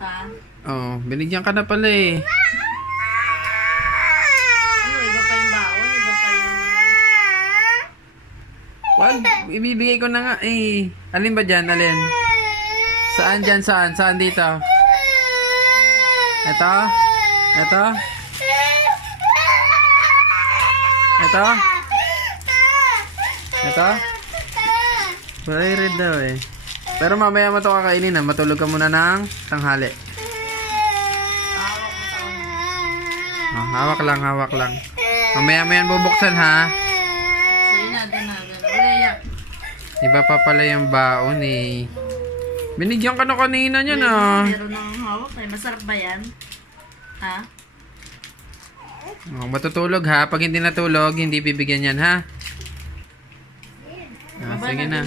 Ha? Oh, binigyan ka na pala eh. Ano, iba pa yung baon? Iba pa yung... Wag, ibibigay ko na nga eh. Alin ba dyan? Alin? Saan dyan? Saan? Saan dito? Ito? Ito? Ito? Ito? Very red daw eh. Pero mamaya mo ito kakainin na. Matulog ka muna ng tanghali. Hawak mo sa Oh, hawak lang. Mamaya mo yan bubuksan ha. Sige na, doon na. Uy, Iba pa pala yung baon eh. Binigyan ka na kanina niyan ah. meron ng hawak eh. Masarap ba yan? Ha? Oh, matutulog ha. Pag hindi natulog, hindi bibigyan yan ha. Ah, sige na.